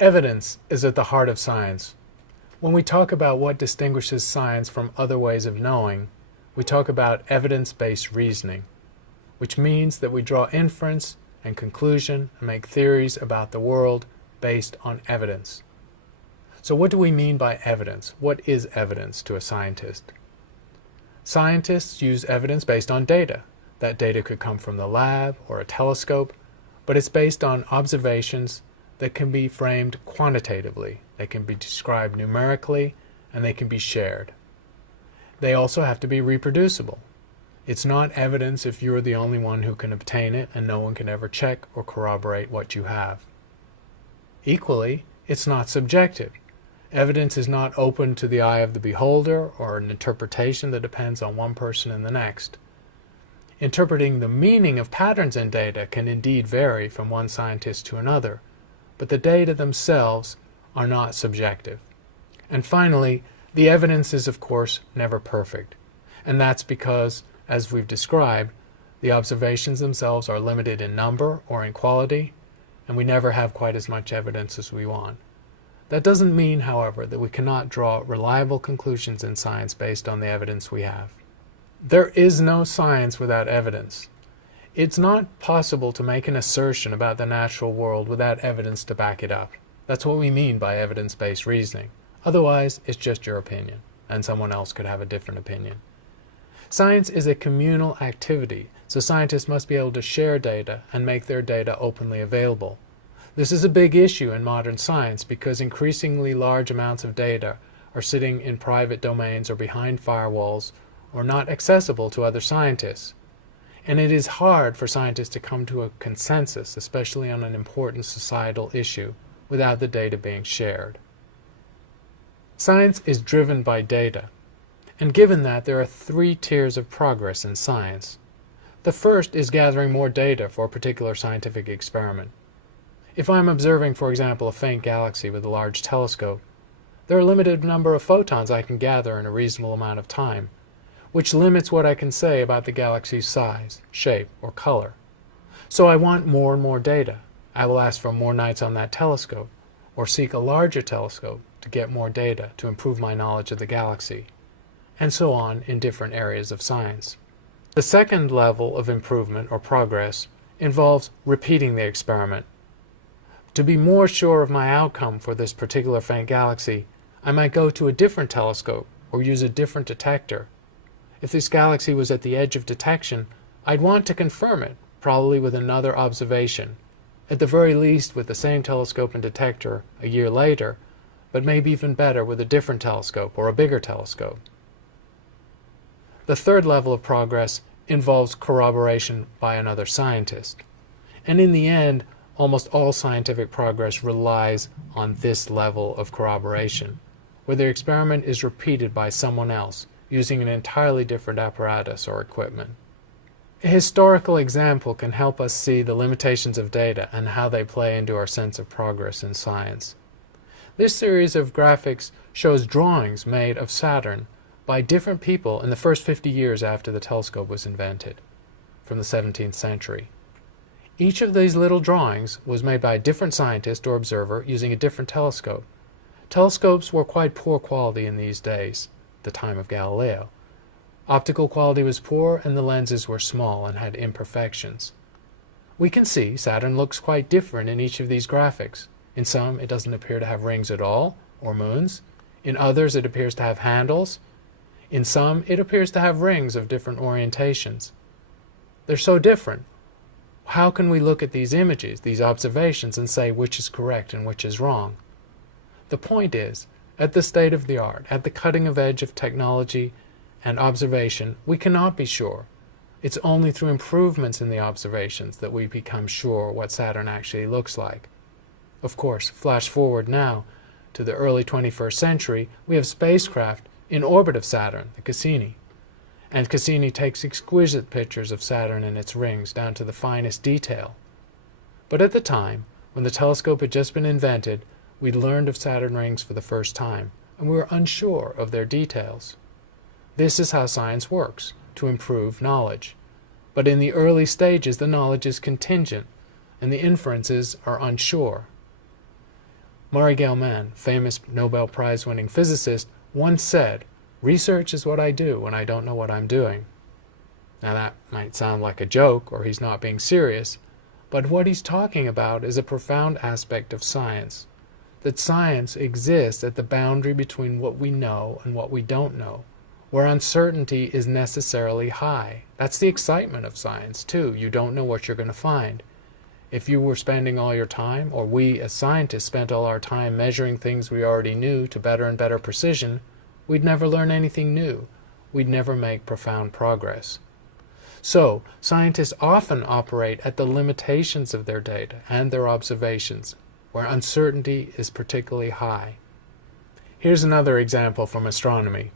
Evidence is at the heart of science. When we talk about what distinguishes science from other ways of knowing, we talk about evidence-based reasoning, which means that we draw inference and conclusion and make theories about the world based on evidence. So what do we mean by evidence? What is evidence to a scientist? Scientists use evidence based on data. That data could come from the lab or a telescope, but it's based on observations that can be framed quantitatively. They can be described numerically, and they can be shared. They also have to be reproducible. It's not evidence if you're the only one who can obtain it and no one can ever check or corroborate what you have. Equally, it's not subjective. Evidence is not open to the eye of the beholder or an interpretation that depends on one person and the next. Interpreting the meaning of patterns in data can indeed vary from one scientist to another, but the data themselves are not subjective. And finally, the evidence is of course never perfect, and that's because, as we've described, the observations themselves are limited in number or in quality, and we never have quite as much evidence as we want. That doesn't mean, however, that we cannot draw reliable conclusions in science based on the evidence we have. There is no science without evidence. It's not possible to make an assertion about the natural world without evidence to back it up. That's what we mean by evidence-based reasoning. Otherwise, it's just your opinion, and someone else could have a different opinion. Science is a communal activity, so scientists must be able to share data and make their data openly available. This is a big issue in modern science because increasingly large amounts of data are sitting in private domains or behind firewalls or not accessible to other scientists. And it is hard for scientists to come to a consensus, especially on an important societal issue, without the data being shared. Science is driven by data. And given that, there are three tiers of progress in science. The first is gathering more data for a particular scientific experiment. If I'm observing, for example, a faint galaxy with a large telescope, there are a limited number of photons I can gather in a reasonable amount of time, which limits what I can say about the galaxy's size, shape, or color. So I want more and more data. I will ask for more nights on that telescope, or seek a larger telescope to get more data to improve my knowledge of the galaxy, and so on in different areas of science. The second level of improvement or progress involves repeating the experiment. To be more sure of my outcome for this particular faint galaxy, I might go to a different telescope or use a different detector. If this galaxy was at the edge of detection, I'd want to confirm it, probably with another observation, at the very least with the same telescope and detector a year later, but maybe even better with a different telescope or a bigger telescope. The third level of progress involves corroboration by another scientist. And in the end, almost all scientific progress relies on this level of corroboration, where the experiment is repeated by someone else using an entirely different apparatus or equipment. A historical example can help us see the limitations of data and how they play into our sense of progress in science. This series of graphics shows drawings made of Saturn by different people in the first 50 years after the telescope was invented, from the 17th century. Each of these little drawings was made by a different scientist or observer using a different telescope. Telescopes were quite poor quality in these days, the time of Galileo. Optical quality was poor and the lenses were small and had imperfections. We can see Saturn looks quite different in each of these graphics. In some, it doesn't appear to have rings at all, or moons. In others, it appears to have handles. In some, it appears to have rings of different orientations. They're so different. How can we look at these images, these observations, and say which is correct and which is wrong? The point is, at the state of the art, at the cutting edge of technology and observation, we cannot be sure. It's only through improvements in the observations that we become sure what Saturn actually looks like. Of course, flash forward now to the early 21st century, we have spacecraft in orbit of Saturn, the Cassini. And Cassini takes exquisite pictures of Saturn and its rings down to the finest detail. But at the time, when the telescope had just been invented, we learned of Saturn rings for the first time, and we were unsure of their details. This is how science works, to improve knowledge. But in the early stages, the knowledge is contingent, and the inferences are unsure. Murray Gell-Mann, famous Nobel Prize-winning physicist, once said, "Research is what I do when I don't know what I'm doing." Now that might sound like a joke, or he's not being serious, but what he's talking about is a profound aspect of science. That science exists at the boundary between what we know and what we don't know, where uncertainty is necessarily high. That's the excitement of science, too. You don't know what you're going to find. If you were spending all your time, or we as scientists spent all our time measuring things we already knew to better and better precision, we'd never learn anything new. We'd never make profound progress. So, scientists often operate at the limitations of their data and their observations, where uncertainty is particularly high. Here's another example from astronomy.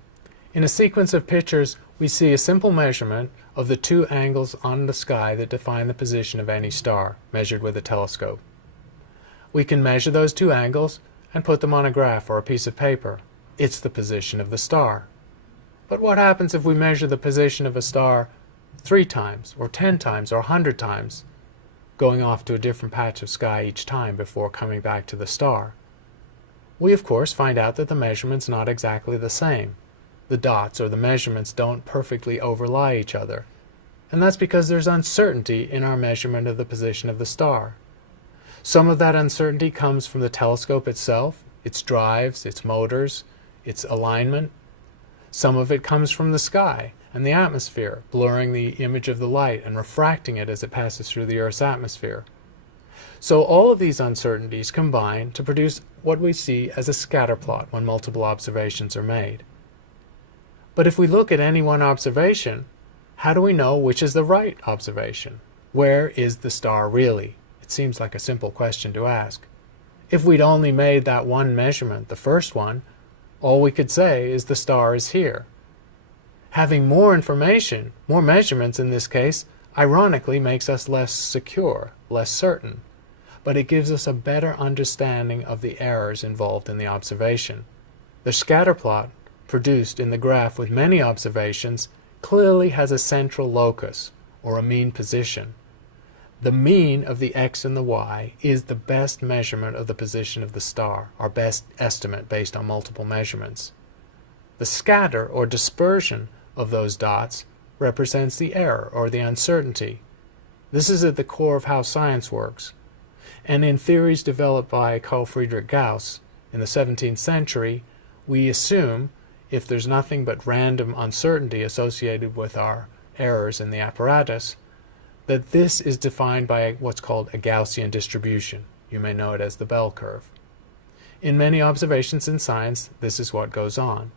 In a sequence of pictures, we see a simple measurement of the two angles on the sky that define the position of any star, measured with a telescope. We can measure those two angles and put them on a graph or a piece of paper. It's the position of the star. But what happens if we measure the position of a star 3 times, or 10 times, or 100 times, going off to a different patch of sky each time before coming back to the star? We, of course, find out that the measurement's not exactly the same. The dots, or the measurements, don't perfectly overlie each other. And that's because there's uncertainty in our measurement of the position of the star. Some of that uncertainty comes from the telescope itself, its drives, its motors, its alignment. Some of it comes from the sky and the atmosphere, blurring the image of the light and refracting it as it passes through the Earth's atmosphere. So all of these uncertainties combine to produce what we see as a scatter plot when multiple observations are made. But if we look at any one observation, how do we know which is the right observation? Where is the star really? It seems like a simple question to ask. If we'd only made that one measurement, the first one, all we could say is the star is here. Having more information, more measurements in this case, ironically makes us less secure, less certain. But it gives us a better understanding of the errors involved in the observation. The scatter plot, produced in the graph with many observations, clearly has a central locus, or a mean position. The mean of the x and the y is the best measurement of the position of the star, our best estimate based on multiple measurements. The scatter, or dispersion, of those dots represents the error, or the uncertainty. This is at the core of how science works. And in theories developed by Carl Friedrich Gauss in the 17th century, we assume, if there's nothing but random uncertainty associated with our errors in the apparatus, that this is defined by what's called a Gaussian distribution. You may know it as the bell curve. In many observations in science, this is what goes on.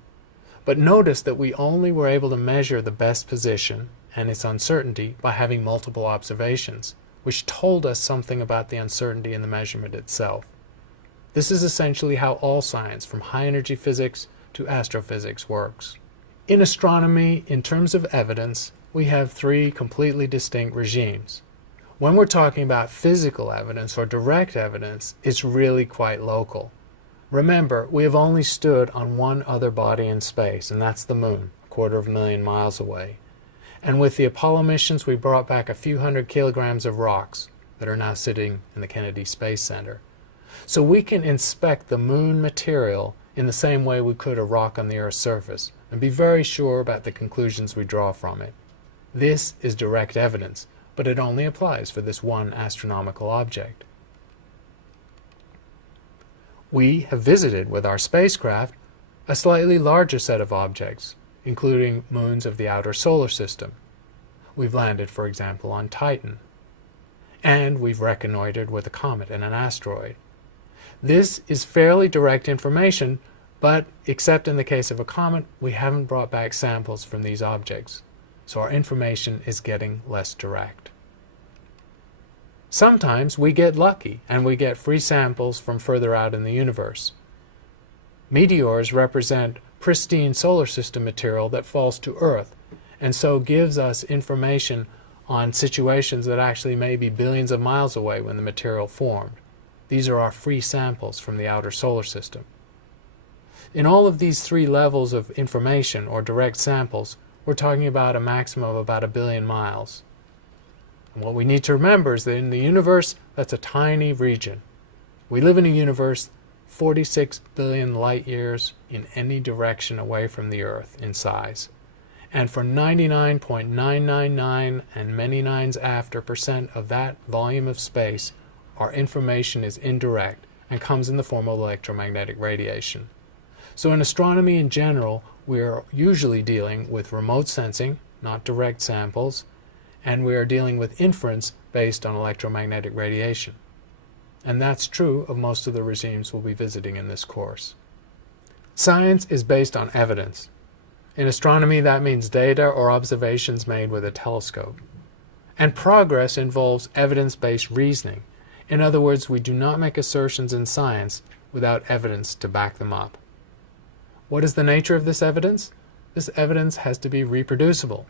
But notice that we only were able to measure the best position and its uncertainty by having multiple observations, which told us something about the uncertainty in the measurement itself. This is essentially how all science, from high-energy physics to astrophysics, works. In astronomy, in terms of evidence, we have 3 completely distinct regimes. When we're talking about physical evidence or direct evidence, it's really quite local. Remember, we have only stood on one other body in space, and that's the Moon, 250,000 miles away. And with the Apollo missions, we brought back a few hundred kilograms of rocks that are now sitting in the Kennedy Space Center. So we can inspect the Moon material in the same way we could a rock on the Earth's surface, and be very sure about the conclusions we draw from it. This is direct evidence, but it only applies for this one astronomical object. We have visited with our spacecraft a slightly larger set of objects, including moons of the outer solar system. We've landed, for example, on Titan. And we've reconnoitered with a comet and an asteroid. This is fairly direct information, but except in the case of a comet, we haven't brought back samples from these objects. So our information is getting less direct. Sometimes we get lucky and we get free samples from further out in the universe. Meteors represent pristine solar system material that falls to Earth, and so gives us information on situations that actually may be billions of miles away when the material formed. These are our free samples from the outer solar system. In all of these 3 levels of information or direct samples, we're talking about a maximum of about 1 billion miles. And what we need to remember is that in the universe, that's a tiny region. We live in a universe 46 billion light years in any direction away from the Earth in size. And for 99.999 and many nines after % of that volume of space, our information is indirect and comes in the form of electromagnetic radiation. So in astronomy in general, we are usually dealing with remote sensing, not direct samples, and we are dealing with inference based on electromagnetic radiation. And that's true of most of the regimes we'll be visiting in this course. Science is based on evidence. In astronomy, that means data or observations made with a telescope. And progress involves evidence-based reasoning. In other words, we do not make assertions in science without evidence to back them up. What is the nature of this evidence? This evidence has to be reproducible.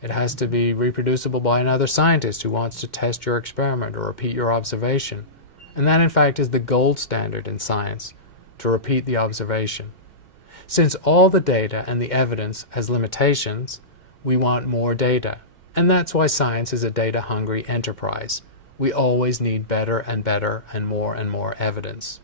It has to be reproducible by another scientist who wants to test your experiment or repeat your observation. And that, in fact, is the gold standard in science, to repeat the observation. Since all the data and the evidence has limitations, we want more data. And that's why science is a data-hungry enterprise. We always need better and better and more evidence.